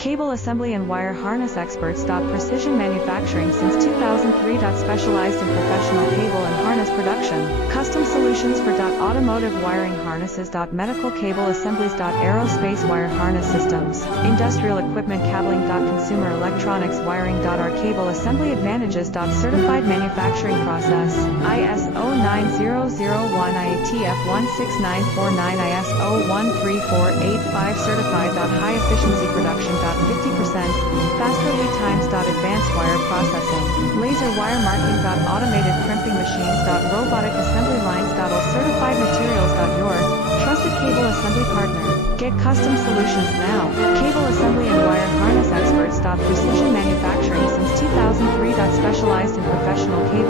Cable assembly and wire harness experts. Precision manufacturing since 2003. Specialized in professional cable and harness production. Custom solutions for automotive wiring harnesses. Medical cable assemblies. Aerospace wire harness systems. Industrial equipment cabling. Consumer electronics wiring. Our cable assembly advantages. Certified manufacturing process. ISO 9001 IATF 16949 ISO 13485 certified. High efficiency production. 50% faster lead times. Advanced wire processing. Laser wire marking. Automated crimping machines. Robotic assembly lines. All certified materials. Your trusted cable assembly partner. Get custom solutions now. Cable assembly and wire harness experts. Precision manufacturing since 2003. Specialized in professional cable